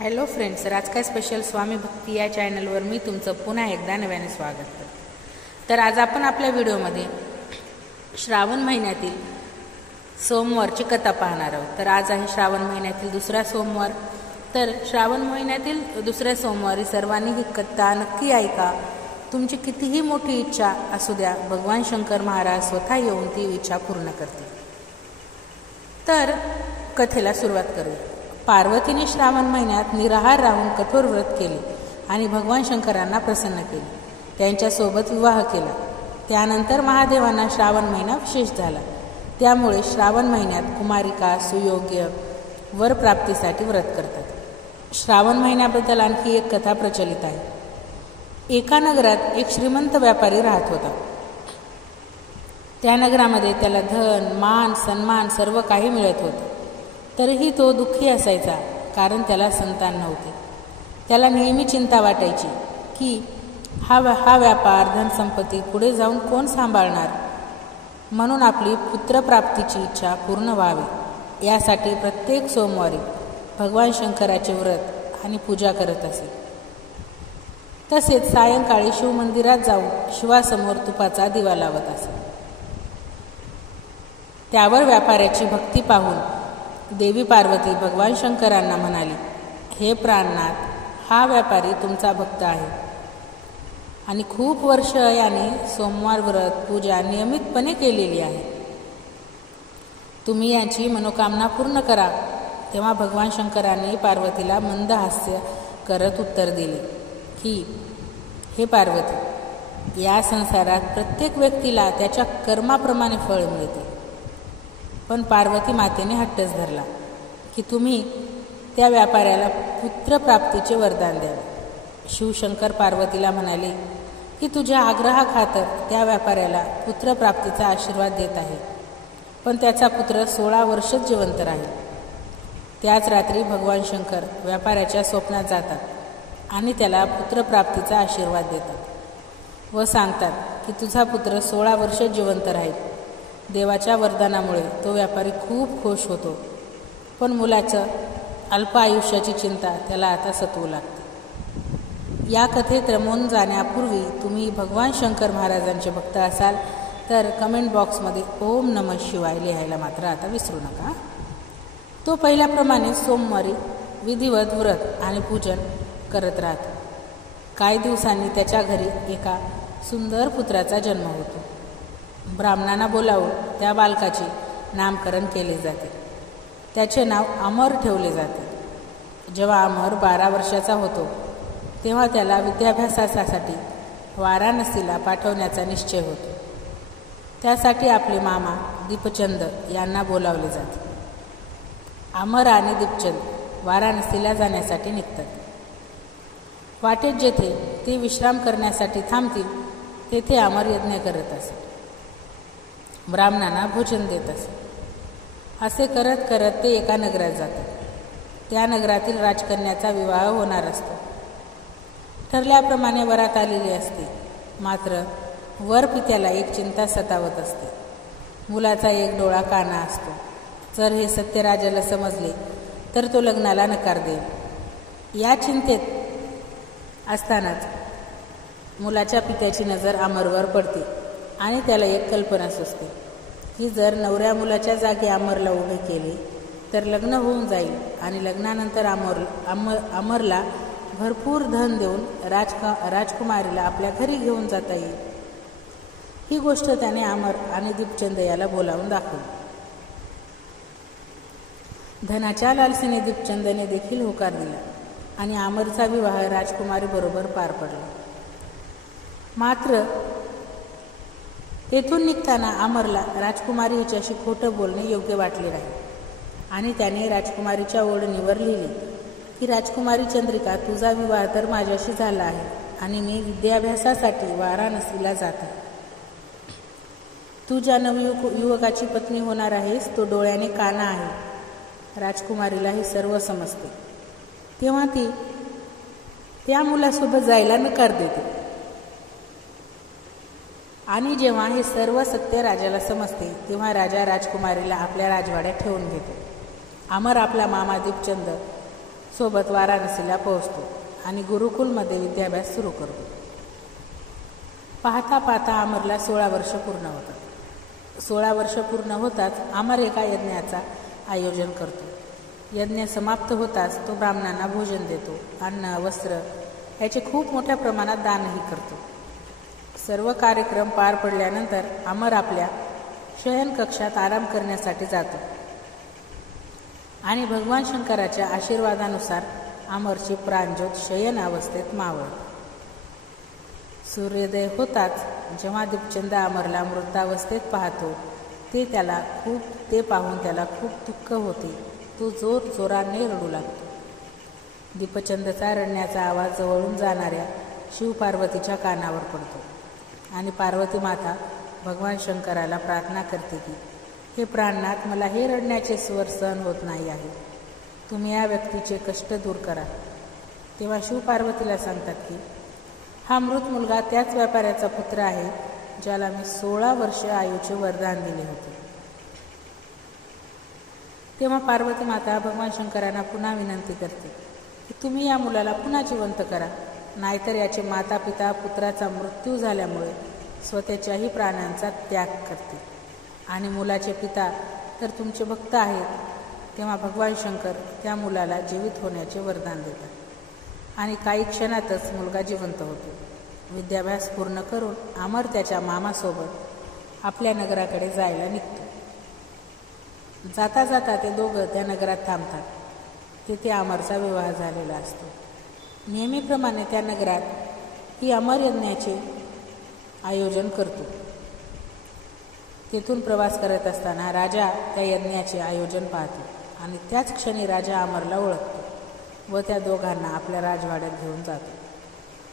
Hello friends, राजकाय special स्वामी भक्ती या चॅनलवर मी तुमचं पुन्हा एकदा नव्याने स्वागत करते. तर आज आपण आपल्या व्हिडिओमध्ये श्रावण महिन्यातील सोमवारची कथा पाहणार आहोत. तर आज आहे श्रावण महिन्यातील दुसरा सोमवार. तर श्रावण महिन्यातील दुसऱ्या सोमवारी सर्वांनी ही कथा नक्की ऐका. तुमची कितीही मोठी इच्छा असू द्या, भगवान शंकर महाराज स्वतः येऊन ती इच्छा पूर्ण करतील. तर कथेला सुरुवात करूया. पार्वतीने श्रावण महिन्यात निराहार राहून कठोर व्रत केले आणि भगवान शंकरांना प्रसन्न केले. त्यांच्यासोबत विवाह केला. त्यानंतर महादेवांना श्रावण महिना विशेष झाला. त्यामुळे श्रावण महिन्यात कुमारिका सुयोग्य वर प्राप्तीसाठी व्रत करतात. श्रावण महिन्याबद्दल आणखी एक कथा प्रचलित आहे. एका नगरात एक श्रीमंत व्यापारी राहत होता. त्या नगरामध्ये त्याला धन मान सन्मान सर्व काही मिळत होते. तरीही तो दुःखी असायचा, कारण त्याला संतान नव्हते. त्याला नेहमी चिंता वाटायची की हा व्यापार धनसंपत्ती पुढे जाऊन कोण सांभाळणार. म्हणून आपली पुत्रप्राप्तीची इच्छा पूर्ण व्हावी यासाठी प्रत्येक सोमवारी भगवान शंकराचे व्रत आणि पूजा करत असे. तसेच सायंकाळी शिवमंदिरात जाऊन शिवासमोर तुपाचा दिवा लावत असे. त्यावर व्यापाऱ्याची भक्ती पाहून देवी पार्वती भगवान शंकरांना म्हणाली, हे प्राणनाथ, हा व्यापारी तुमचा भक्त आहे आणि खूप वर्ष याने सोमवार व्रत पूजा नियमितपणे केलेली आहे. तुम्ही याची मनोकामना पूर्ण करा. तेव्हा भगवान शंकरांनी पार्वतीला मंद हास्य करत उत्तर दिले की, हे पार्वती, या संसारात प्रत्येक व्यक्तीला त्याच्या कर्माप्रमाणे फळ मिळते. पण पार्वती मातेने हट्टच धरला की तुम्ही त्या व्यापाऱ्याला पुत्रप्राप्तीचे वरदान द्यावे. शिवशंकर पार्वतीला म्हणाले की तुझ्या आग्रहाखातर त्या व्यापाऱ्याला पुत्रप्राप्तीचा आशीर्वाद देत आहे, पण त्याचा पुत्र 16 वर्षच जिवंत राहील. त्याच रात्री भगवान शंकर व्यापाऱ्याच्या स्वप्नात जातात आणि त्याला पुत्रप्राप्तीचा आशीर्वाद देतात व सांगतात की तुझा पुत्र 16 वर्ष जिवंत राहील. देवाच्या वरदानामुळे तो व्यापारी खूप खुश होतो, पण मुलाचं अल्प आयुष्याची चिंता त्याला आता सतवू लागते. या कथेत रमून जाण्यापूर्वी तुम्ही भगवान शंकर महाराजांचे भक्त असाल तर कमेंट बॉक्समध्ये ओम नमः शिवाय लिहायला मात्र आता विसरू नका. तो पहिल्याप्रमाणे सोमवारी विधिवत व्रत आणि पूजन करत राहतो. काही दिवसांनी त्याच्या घरी एका सुंदर पुत्राचा जन्म होतो. ब्राह्मणांना बोलावून त्या बालकाचे नामकरण केले जाते. त्याचे नाव अमर ठेवले जाते. जेव्हा अमर 12 वर्षाचा होतो तेव्हा त्याला विद्याभ्यासासाठी वाराणसीला पाठवण्याचा निश्चय होतो. त्यासाठी आपले मामा दीपचंद यांना बोलावले जाते. अमर आणि दीपचंद वाराणसीला जाण्यासाठी निघतात. वाटेत जेथे ते विश्राम करण्यासाठी थांबतील तेथे अमर यज्ञ करत असत. ब्राह्मणांना भोजन देत असत. असे करत करत ते एका नगरात जातात. त्या नगरातील राजकन्याचा विवाह होणार असतो. ठरल्याप्रमाणे वरात आलेली असते. मात्र वरपित्याला एक चिंता सतावत असते. मुलाचा एक डोळा काना असतो. जर हे सत्य राजाला समजले तर तो लग्नाला नकार देईल. या चिंतेत असतानाच मुलाच्या पित्याची नजर अमरवर पडते आणि त्याला एक कल्पना सुचते की जर नवऱ्या मुलाच्या जागी अमरला उभे केले तर लग्न होऊन जाईल आणि लग्नानंतर अमरला भरपूर धन देऊन राजकुमारीला आपल्या घरी घेऊन जाता येईल. ही गोष्ट त्याने अमर आणि दीपचंद याला बोलावून दाखवली. धनाच्या लालसेने दीपचंदने देखील होकार दिला आणि अमरचा विवाह राजकुमारी बरोबर पार पडला. मात्र तेथून निघताना अमरला राजकुमारी हिच्याशी खोटं बोलणे योग्य वाटले नाही आणि त्याने राजकुमारीच्या ओढणीवर लिहिले की राजकुमारी चंद्रिका, तुझा विवाह तर माझ्याशी झाला आहे आणि मी विद्याभ्यासासाठी वाराणसीला जाते. तू ज्या नवयुवकाची पत्नी होणार आहेस तो डोळ्याने काना आहे. राजकुमारीला हे सर्व समजते. तेव्हा ती त्या मुलासोबत जायला नकार देते आणि जेव्हा हे सर्व सत्य राजाला समजते तेव्हा राजा राजकुमारीला आपल्या राजवाड्यात ठेवून घेतो. अमर आपला मामा दीपचंद सोबत वाराणसीला पोहोचतो आणि गुरुकुलमध्ये विद्याभ्यास सुरू करतो. पाहता पाहता अमरला 16 वर्ष पूर्ण होतात. 16 वर्ष पूर्ण होताच अमर एका यज्ञाचा आयोजन करतो. यज्ञ समाप्त होताच तो ब्राह्मणांना भोजन देतो. अन्न, वस्त्र याचे खूप मोठ्या प्रमाणात दानही करतो. सर्व कार्यक्रम पार पडल्यानंतर अमर आपल्या शयनकक्षात आराम करण्यासाठी जातो आणि भगवान शंकराच्या आशीर्वादानुसार अमरची प्राणज्योत शयन अवस्थेत मावळते. सूर्योदय होताच जेव्हा दीपचंद अमरला मृतावस्थेत पाहतो ते पाहून त्याला खूप दुःख होते. तो जोराने रडू लागतो. दीपचंदचा रडण्याचा आवाज जवळून जाणाऱ्या शिवपार्वतीच्या कानावर पडतो आणि पार्वती माता भगवान शंकराला प्रार्थना करते की हे प्राणनाथ, मला हे रडण्याचे स्वर सहन होत नाही आहे. तुम्ही या व्यक्तीचे कष्ट दूर करा. तेव्हा शिवपार्वतीला सांगतात की हा मृत मुलगा त्याच व्यापाऱ्याचा पुत्र आहे ज्याला मी 16 वर्ष आयुचे वरदान दिले होते. तेव्हा पार्वती माता भगवान शंकरांना पुन्हा विनंती करते की तुम्ही या मुलाला पुन्हा जिवंत करा, नाहीतर याचे माता पिता पुत्राचा मृत्यू झाल्यामुळे स्वतःच्याही प्राणांचा त्याग करतील आणि मुलाचे पिता तर तुमचे भक्त आहेत. तेव्हा भगवान शंकर त्या मुलाला जीवित होण्याचे वरदान देतात आणि काही क्षणातच मुलगा जिवंत होतो. विद्याभ्यास पूर्ण करून अमर त्याच्या मामासोबत आपल्या नगराकडे जायला निघतो. जाता जाता ते दोघं त्या नगरात थांबतात. तिथे अमरचा विवाह झालेला असतो. नेहमीप्रमाणे त्या नगरात ही अमर यज्ञाचे आयोजन करतो. तेथून प्रवास करत असताना राजा त्या यज्ञाचे आयोजन पाहतो आणि त्याच क्षणी राजा अमरला ओळखतो व त्या दोघांना आपल्या राजवाड्यात घेऊन जातो.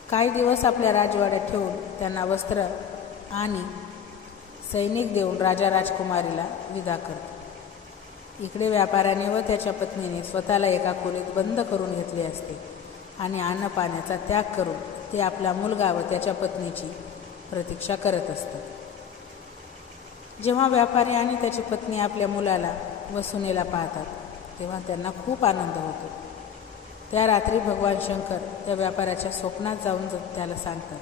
काही दिवस आपल्या राजवाड्यात ठेवून त्यांना वस्त्र आणि सैनिक देऊन राजा राजकुमारीला विदा करतो. इकडे व्यापाऱ्याने व त्याच्या पत्नीने स्वतःला एका खोलीत बंद करून घेतले असते आणि अन्न पाण्याचा त्याग करून ते आपला मुलगा व त्याच्या पत्नीची प्रतीक्षा करत असतात. जेव्हा व्यापारी आणि त्याची पत्नी आपल्या मुलाला व सुनेला पाहतात तेव्हा त्यांना खूप आनंद होतो. त्या रात्री भगवान शंकर त्या व्यापाऱ्याच्या स्वप्नात जाऊन त्याला सांगतात,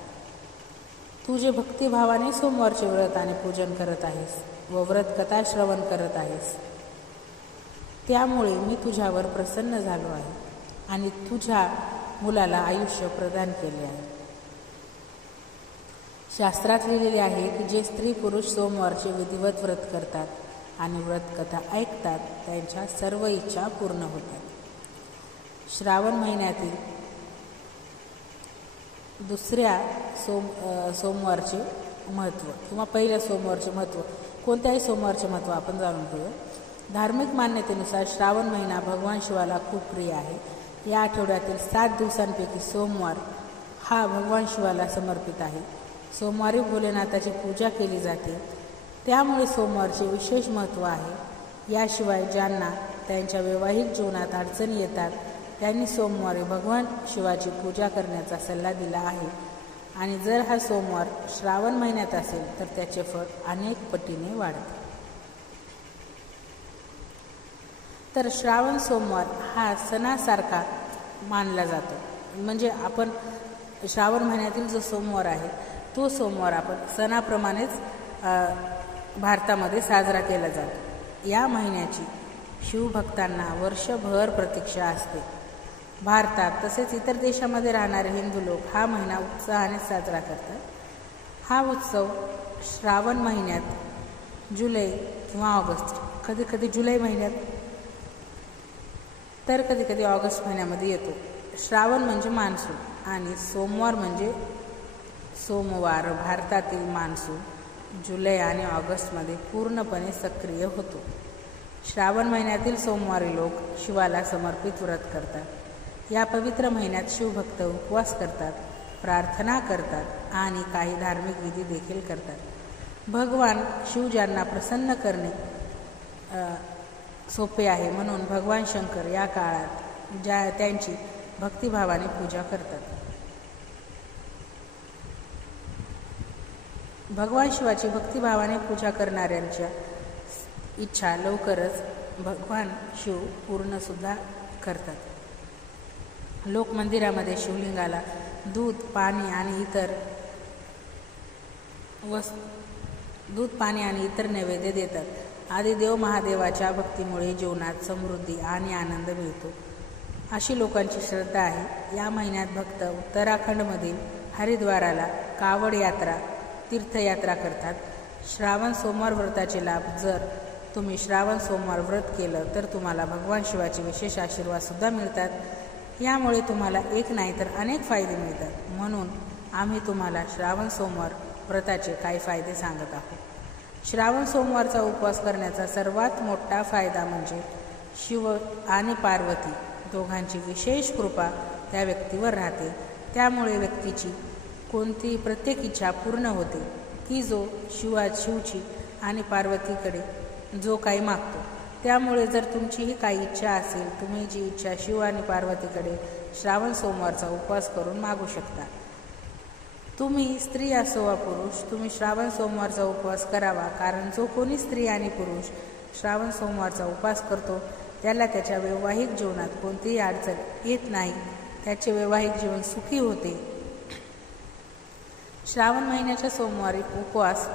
तू जे भक्तिभावाने सोमवारचे व्रत आणि पूजन करत आहेस व व्रत कथा श्रवण करत आहेस त्यामुळे मी तुझ्यावर प्रसन्न झालो आहे आणि तुझ्या मुलाला आयुष्य प्रदान केले आहे. शास्त्रात लिहिलेले आहे की जे स्त्री पुरुष सोमवारचे विधिवत व्रत करतात आणि व्रतकथा ऐकतात त्यांच्या सर्व इच्छा पूर्ण होतात. श्रावण महिन्यातील दुसऱ्या सोमवारचे महत्त्व किंवा पहिल्या सोमवारचे महत्त्व, कोणत्याही सोमवारचे महत्त्व आपण जाणून घेऊया. धार्मिक मान्यतेनुसार श्रावण महिना भगवान शिवाला खूप प्रिय आहे. या आठवड्यातील 7 दिवसांपैकी सोमवार हा भगवान शिवाला समर्पित आहे. सोमवारी भोलेनाथाची पूजा केली जाते, त्यामुळे सोमवारचे विशेष महत्त्व आहे. याशिवाय ज्यांना त्यांच्या वैवाहिक जीवनात अडचणी येतात त्यांनी सोमवारी भगवान शिवाची पूजा करण्याचा सल्ला दिला आहे आणि जर हा सोमवार श्रावण महिन्यात असेल तर त्याचे फळ अनेक पटीने वाढते. तर श्रावण सोमवार हा सणासारखा मानला जातो. म्हणजे आपण श्रावण महिन्यातील जो सोमवार आहे तो सोमवार आपण सणाप्रमाणेच भारतामध्ये साजरा केला जातो. या महिन्याची शिवभक्तांना वर्षभर प्रतीक्षा असते. भारतात तसेच इतर देशामध्ये राहणारे हिंदू लोक हा महिना उत्साहाने साजरा करतात. हा उत्सव श्रावण महिन्यात जुलै किंवा ऑगस्ट, कधीकधी जुलै महिन्यात तर कधीकधी ऑगस्ट महिन्यामध्ये येतो. श्रावण म्हणजे मान्सून आणि सोमवार म्हणजे सोमवार. भारतातील मान्सून जुलै आणि ऑगस्टमध्ये पूर्णपणे सक्रिय होतो. श्रावण महिन्यातील सोमवारी लोक शिवाला समर्पित व्रत करतात. या पवित्र महिन्यात शिवभक्त उपवास करतात, प्रार्थना करतात आणि काही धार्मिक विधी देखील करतात. भगवान शिव ज्यांना प्रसन्न करणे सोपे आहे म्हणून भगवान शंकर या काळात त्यांची भक्तिभावाने पूजा करतात. भगवान शिवाची भक्तिभावाने पूजा करणाऱ्यांच्या इच्छा लवकरच भगवान शिव पूर्णसुद्धा करतात. लोक मंदिरामध्ये शिवलिंगाला दूध पाणी आणि इतर नैवेद्य देतात. आदिदेव महादेवाच्या भक्तीमुळे जीवनात समृद्धी आणि आनंद मिळतो, अशी लोकांची श्रद्धा आहे. या महिन्यात भक्त उत्तराखंडमधील हरिद्वाराला कावड यात्रा तीर्थयात्रा करतात. श्रावण सोमवार व्रताचे लाभ. जर तुम्ही श्रावण सोमवार व्रत केलं तर तुम्हाला भगवान शिवाचे विशेष आशीर्वादसुद्धा मिळतात. यामुळे तुम्हाला एक नाही तर अनेक फायदे मिळतात. म्हणून आम्ही तुम्हाला श्रावण सोमवार व्रताचे काही फायदे सांगत आहोत. श्रावण सोमवारचा उपवास करण्याचा सर्वात मोठा फायदा म्हणजे शिव आणि पार्वती दोघांची विशेष कृपा त्या व्यक्तीवर राहते. त्यामुळे व्यक्तीची कोणतीही प्रत्येक इच्छा पूर्ण होते की जो शिवची आणि पार्वतीकडे जो काही मागतो. त्यामुळे जर तुमचीही काही इच्छा असेल, तुम्ही जी इच्छा शिव आणि पार्वतीकडे श्रावण सोमवारचा उपवास करून मागू शकता. तुम्ही स्त्री असो वा पुरुष, तुम्ही श्रावण सोमवारचा उपवास करावा. कारण जो कोणी स्त्री आणि पुरुष श्रावण सोमवारचा उपवास करतो त्याला त्याच्या वैवाहिक जीवनात कोणतीही अडचण येत नाही. त्याचे वैवाहिक जीवन सुखी होते. श्रावण महिन्याच्या सोमवारी उपवास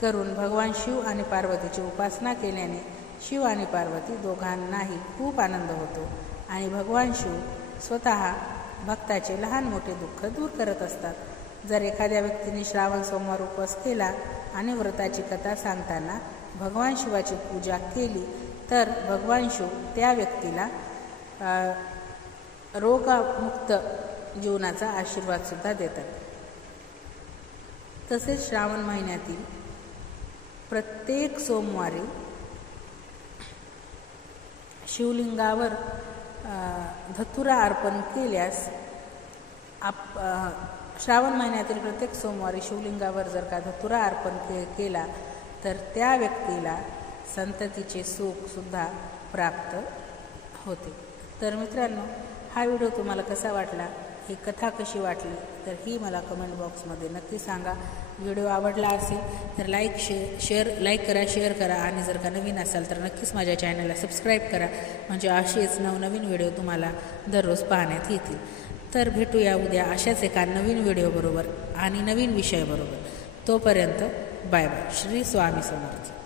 करून भगवान शिव आणि पार्वतीची उपासना केल्याने शिव आणि पार्वती दोघांनाही खूप आनंद होतो आणि भगवान शिव स्वतः भक्ताचे लहान मोठे दुःख दूर करत असतात. जर एखाद्या व्यक्तीने श्रावण सोमवार उपवास केला आणि व्रताची कथा सांगताना भगवान शिवाची पूजा केली तर भगवान शिव त्या व्यक्तीला रोगमुक्त जीवनाचा आशीर्वादसुद्धा देतात. तसेच श्रावण महिन्यातील प्रत्येक सोमवारी शिवलिंगावर धतुरा अर्पण केल्यास श्रावण महिन्यातील प्रत्येक सोमवारी शिवलिंगावर जर का धतुरा अर्पण केला तर त्या व्यक्तीला संततीचे सुखसुद्धा प्राप्त होते. तर मित्रांनो, हा व्हिडिओ तुम्हाला कसा वाटला, ही कथा कशी वाटली तर ही मला कमेंट बॉक्समध्ये नक्की सांगा. व्हिडिओ आवडला असेल तर लाईक करा, शेअर करा आणि जर का नवीन असाल तर नक्कीच माझ्या चॅनलला सबस्क्राईब करा. म्हणजे असेच नवनवीन व्हिडिओ तुम्हाला दररोज पाहण्यात येतील. तर भेटूया उद्या अशाच एका नवीन व्हिडिओबरोबर आणि नवीन विषयाबरोबर. तोपर्यंत बाय बाय. श्री स्वामी समर्थ.